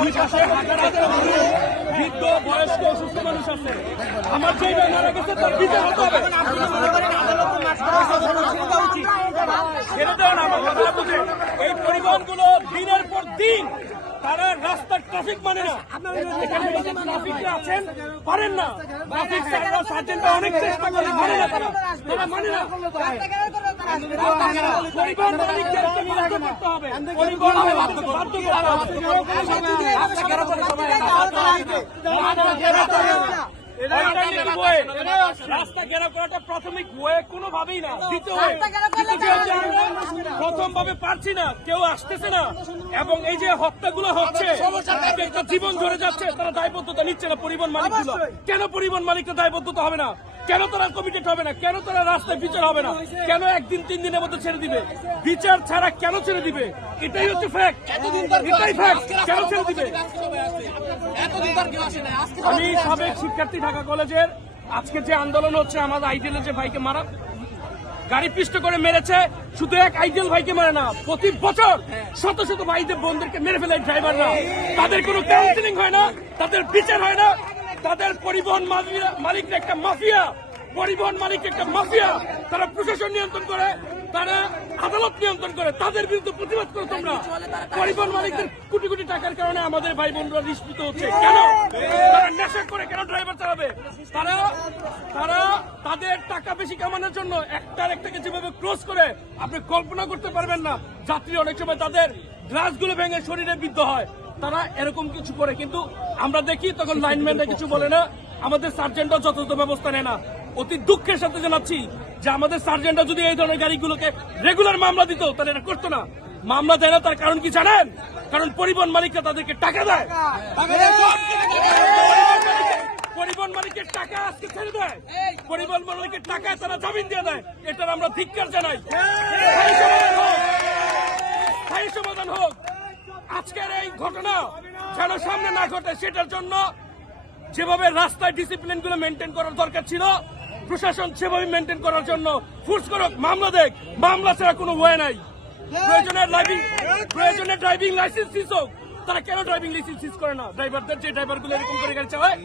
দুই পাশে হাজার হাজার বৃদ্ধ বয়স্ক অসুস্থ মানুষ আছে। আমার যেই ভাই মারা গেছে তার বিচার হতে হবে। ছেড়ে দেন, আমার কথা বুঝে। এই পরিবহনগুলো দিনের পর দিন তারা রাস্তার ট্রাফিক মানে না। এখানে ট্রাফিকরা আছেন পারেন না, ট্রাফিক স্যাররা সার্জেন্টরা অনেক চেষ্টা করে, মানে না তারা মানে না। পরিবহন মালিকদের নিরাশ করতে হবে, পরিবহন বাধ্য করতে রাস্তা ঘেরাও করাটা প্রাথমিক ওয়ে কোনোভাবেই না, দ্বিতীয় প্রথম ভাবে পারছি না, কেউ আসতেছে না, এবং এই যে হত্যাগুলো হচ্ছে, জীবন ধরে যাচ্ছে, তারা দায়বদ্ধতা নিচ্ছে না। পরিবহন মালিকগুলো কেন পরিবহন মালিকরা দায়বদ্ধতা হবে না? কেন তারা কমিটেড হবে না? কেন তারা রাস্তায় বিচার হবে না? কেন একদিন 3 দিনের মধ্যে ছেড়ে দিবে? বিচার ছাড়া কেন ছেড়ে দিবে? এটাই হচ্ছে ফ্যাক্ট, এটাই ফ্যাক্ট। কেন ছেড়ে দিবে? আমি সাবেক শিক্ষার্থী, ঢাকা কলেজের। আজকে যে আন্দোলন হচ্ছে, আমাদের আইডিয়ালের যে ভাইকে মারা, গাড়ি পিষ্ট করে মেরেছে, শুধু এক আইডিয়াল ভাইকে মারে না, প্রতি বছর শত শত ভাইদের বোনদেরকে মেরে ফেলে ড্রাইভাররা। তাদের কোনো কাউন্সিলিং হয় না, তাদের বিচার হয় না। তাদের পরিবহন মালিকরা একটা মাফিয়া, পরিবহন মালিক একটা মাফিয়া। তারা প্রশাসন নিয়ন্ত্রণ করে, তারা আদালত নিয়ন্ত্রণ করে। তাদের বিরুদ্ধে প্রতিবাদ করো তোমরা। পরিবহন মালিকদের কোটি কোটি টাকার কারণে আমাদের ভাই বোনরা নিষ্পৃত হচ্ছে। কেন তারা নেশা করে কেন ড্রাইভার চালাবে? তারা তাদের টাকা বেশি কামানোর জন্য একটার একটাকে যেভাবে ক্রস করে আপনি কল্পনা করতে পারবেন না। যাত্রী অনেক সময় তাদের গ্লাসগুলো ভেঙে শরীরে বিদ্ধ হয়, তারা এরকম কিছু করে। কিন্তু আমরা দেখি তখন লাইনম্যানরা কিছু বলে না, আমাদের সার্জেন্টরা যথাযথ ব্যবস্থা নেয় না। অতি দুঃখের সাথে জানাচ্ছি যে আমাদের সার্জেন্টরা যদি এই ধরনের গাড়িগুলোকে রেগুলার মামলা দিত তাহলে এটা করতো না। মামলা দেয় না, তার কারণ কি জানেন? কারণ পরিবহন মালিকরা তাদেরকে টাকা দেয়। পরিবহন মালিকের টাকা আজকে ছেড়ে দেয়, পরিবহন মালিকের টাকায় তারা জামিন দিয়ে দেয়। এটার আমরা ধিক্কার জানাই। স্থায়ী সমাধান হোক। আজকের এই ঘটনা যেন সামনে না ঘটে, সেটার জন্য যেভাবে রাস্তায় ডিসিপ্লিন গুলো মেনটেন করার দরকার ছিল, প্রশাসন সেভাবে মেনটেন করার জন্য ফোর্স করুক, মামলা দেখ। মামলা ছাড়া কোনো ওয়ে নাই। প্রয়োজনে ড্রাইভিং লাইসেন্স সিজ হোক। তারা কেন ড্রাইভিং লাইসেন্স সিজ করে না? ড্রাইভারদের, যে ড্রাইভারগুলো এরকম করে গাড়ি চালায়।